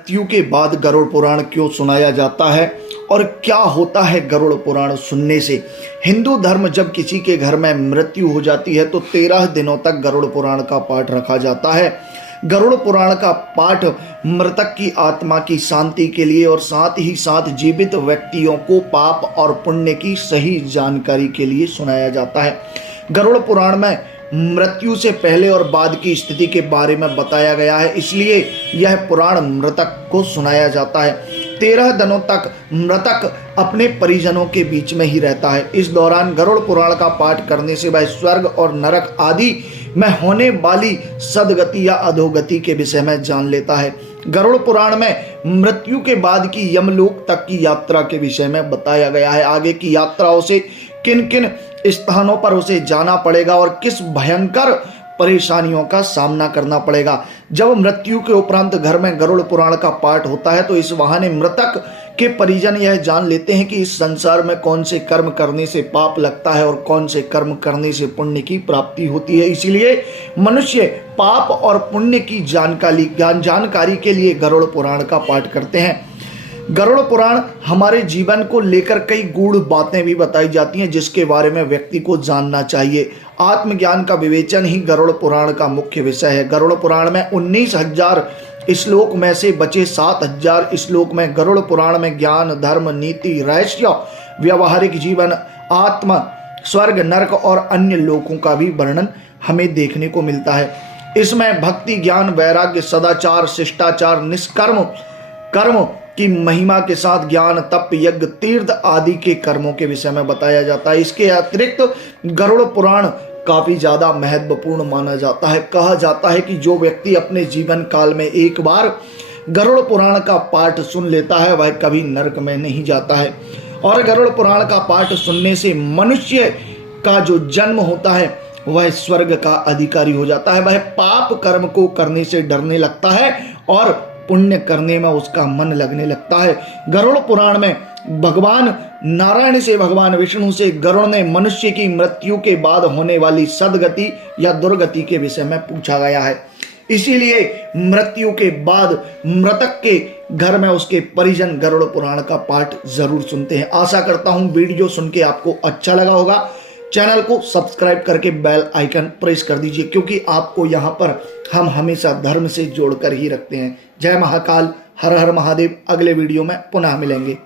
मृत्यु के बाद गरुड़ पुराण क्यों सुनाया जाता है और क्या होता है गरुड़ पुराण सुनने से। हिंदू धर्म जब किसी के घर में मृत्यु हो जाती है तो 13 दिनों तक गरुड़ पुराण का पाठ रखा जाता है। गरुड़ पुराण का पाठ मृतक की आत्मा की शांति के लिए और साथ ही साथ जीवित व्यक्तियों को पाप और पुण्य की सही जानकारी के लिए सुनाया जाता है। गरुड़ पुराण में मृत्यु से पहले और बाद की स्थिति के बारे में बताया गया है, इसलिए यह पुराण मृतक को सुनाया जाता है। 13 दिनों तक मृतक अपने परिजनों के बीच में ही रहता है। इस दौरान गरुड़ पुराण का पाठ करने से वह स्वर्ग और नरक आदि में होने वाली सदगति या अधोगति के विषय में जान लेता है। गरुड़ पुराण में मृत्यु के बाद की यमलोक तक की यात्रा के विषय में बताया गया है। आगे की यात्राओं से किन किन स्थानों पर उसे जाना पड़ेगा और किस भयंकर परेशानियों का सामना करना पड़ेगा। जब मृत्यु के उपरांत घर में गरुड़ पुराण का पाठ होता है तो इस बहाने मृतक के परिजन यह जान लेते हैं कि इस संसार में कौन से कर्म करने से पाप लगता है और कौन से कर्म करने से पुण्य की प्राप्ति होती है। इसीलिए मनुष्य पाप और पुण्य की जानकारी के लिए गरुड़ पुराण का पाठ करते हैं। गरुड़ पुराण हमारे जीवन को लेकर कई गूढ़ बातें भी बताई जाती हैं जिसके बारे में व्यक्ति को जानना चाहिए। आत्मज्ञान का विवेचन ही गरुड़ पुराण का मुख्य विषय है। गरुड़ पुराण में 19,000 श्लोक में से बचे 7,000 श्लोक में गरुड़ पुराण में ज्ञान, धर्म, नीति, रहस्य, व्यवहारिक जीवन, आत्मा, स्वर्ग, नरक और अन्य लोकों का भी वर्णन हमें देखने को मिलता है। इसमें भक्ति, ज्ञान, वैराग्य, सदाचार, शिष्टाचार, निष्कर्म कर्म की महिमा के साथ ज्ञान, तप, यज्ञ, तीर्थ आदि के कर्मों के विषय में बताया जाता है। इसके अतिरिक्त गरुड़ पुराण काफी ज्यादा महत्वपूर्ण माना जाता है। कहा जाता है कि जो व्यक्ति अपने जीवन काल में एक बार गरुड़ पुराण का पाठ सुन लेता है वह कभी नरक में नहीं जाता है और गरुड़ पुराण का पाठ सुनने से मनुष्य का जो जन्म होता है वह स्वर्ग का अधिकारी हो जाता है। वह पाप कर्म को करने से डरने लगता है और पुण्य करने में उसका मन लगने लगता है। गरुड़ पुराण में भगवान नारायण से भगवान विष्णु से गरुड़ ने मनुष्य की मृत्यु के बाद होने वाली सदगति या दुर्गति के विषय में पूछा गया है। इसीलिए मृत्यु के बाद मृतक के घर में उसके परिजन गरुड़ पुराण का पाठ जरूर सुनते हैं। आशा करता हूं वीडियो सुन के आपको अच्छा लगा होगा। चैनल को सब्सक्राइब करके बेल आइकन प्रेस कर दीजिए क्योंकि आपको यहाँ पर हम हमेशा धर्म से जोड़कर ही रखते हैं। जय महाकाल, हर हर महादेव। अगले वीडियो में पुनः मिलेंगे।